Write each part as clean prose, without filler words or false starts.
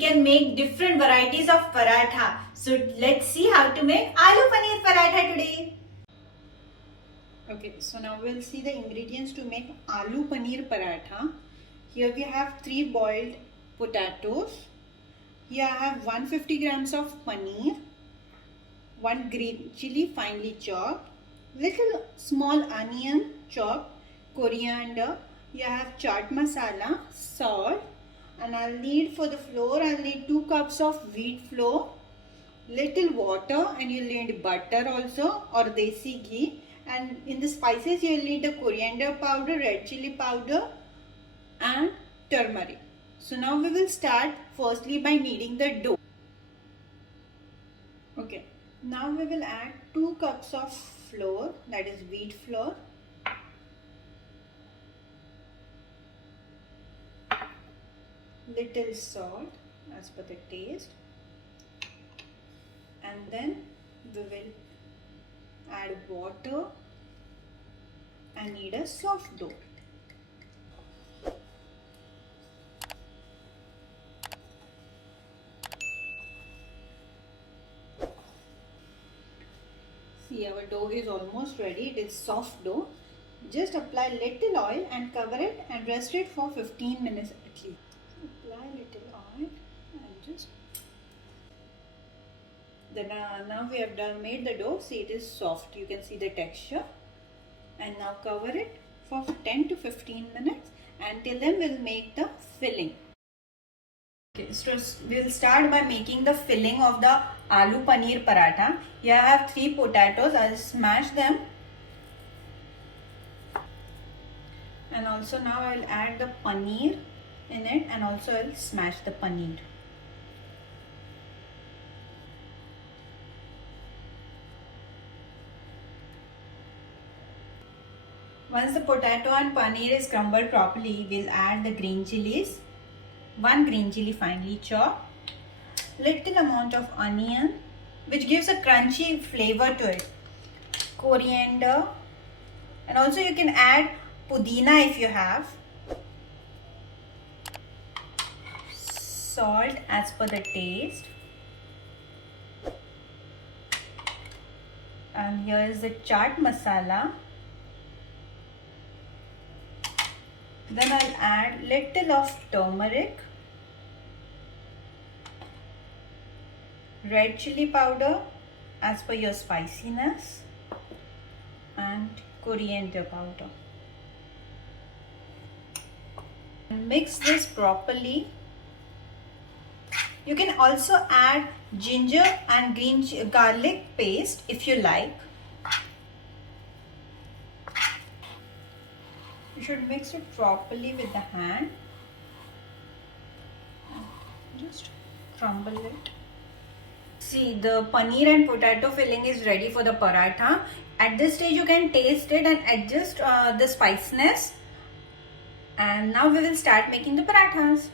can make different varieties of paratha. So let's see how to make aloo paneer paratha today. Okay, so now we'll see the ingredients to make aloo paneer paratha. Here we have 3 boiled potatoes. Here I have 150 grams of paneer, 1 green chili finely chopped, little small onion chopped, coriander. Here I have chaat masala, salt, and I'll need for the flour, I'll need 2 cups of wheat flour, little water, and you'll need butter also or desi ghee. And in the spices you'll need the coriander powder, red chili powder and turmeric. So now we will start firstly by kneading the dough. Okay, now we will add 2 cups of flour, that is wheat flour, little salt as per the taste, and then we will add water and knead a soft dough. See, our dough is almost ready. It is soft dough. Just apply little oil and cover it and rest it for 15 minutes at least. Apply little oil and just then now we have made the dough. See, it is soft. You can see the texture. And now cover it for 10 to 15 minutes. Until then we'll make the filling. Okay, so we'll start by making the filling of the aloo paneer paratha. Here I have 3 potatoes. I'll smash them. And also now I'll add the paneer in it, and also I'll smash the paneer. Once the potato and paneer is crumbled properly, we'll add the green chilies. 1 green chili finely chopped, little amount of onion which gives a crunchy flavor to it, coriander, and also you can add pudina if you have, salt as per the taste, and here is the chaat masala. Then I'll add little of turmeric, red chili powder as per your spiciness, and coriander powder. Mix this properly. You can also add ginger and green garlic paste if you like. You should mix it properly with the hand. Just crumble it. See, the paneer and potato filling is ready for the paratha. At this stage you can taste it and adjust the spiciness. And now we will start making the parathas.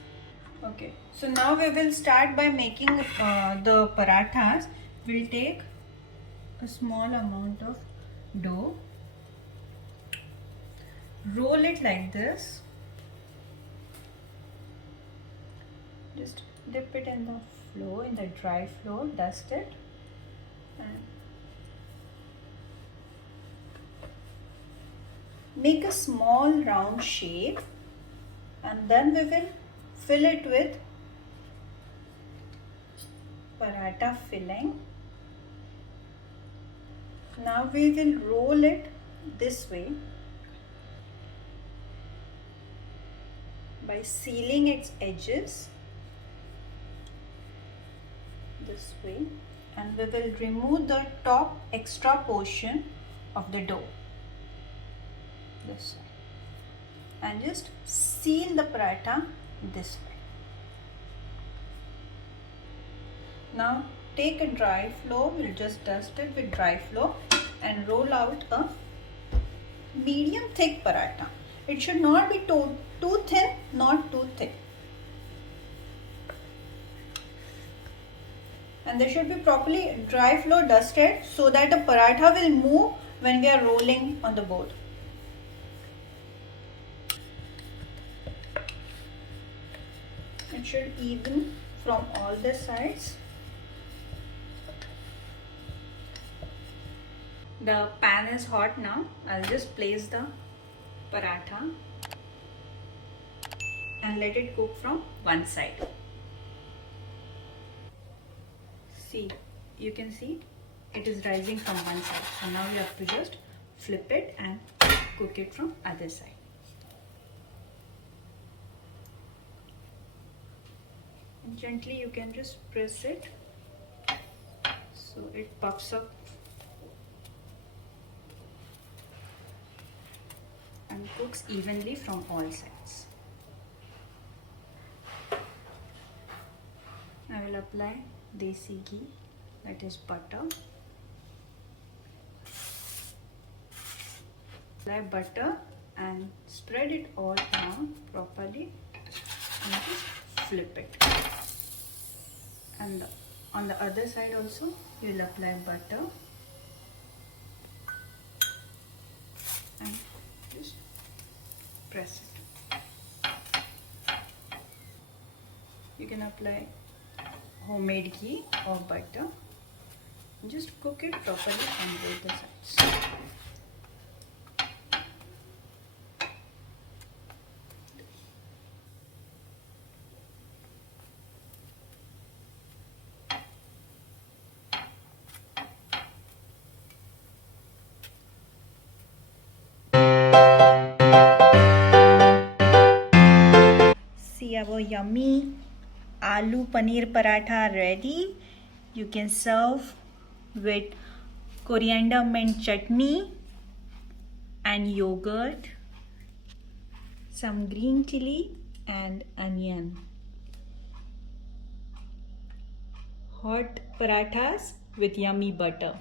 Okay, so now we will start by making the parathas. We'll take a small amount of dough. Roll it like this. Just dip it in the flour, in the dry flour, dust it, and make a small round shape, and then we will fill it with paratha filling. Now we will roll it this way by sealing its edges this way, and we will remove the top extra portion of the dough this way, and just seal the paratha this way. Now take a dry flour, we'll just dust it with dry flour and roll out a medium thick paratha. It should not be too thin, not too thick. And there should be properly dry flour dusted so that the paratha will move when we are rolling on the board. It should even from all the sides. The pan is hot now. I'll just place the paratha and let it cook from one side. See, you can see it is rising from one side. So now you have to just flip it and cook it from other side. And gently you can just press it so it puffs up and cooks evenly from all sides. I will apply desi ghee, that is butter. Apply butter and spread it all around properly and just flip it. And on the other side also you will apply butter and just press it. You can apply homemade ghee or butter. Just cook it properly on both the sides. See our yummy aloo paneer paratha ready. You can serve with coriander mint chutney and yogurt, some green chili and onion. Hot parathas with yummy butter.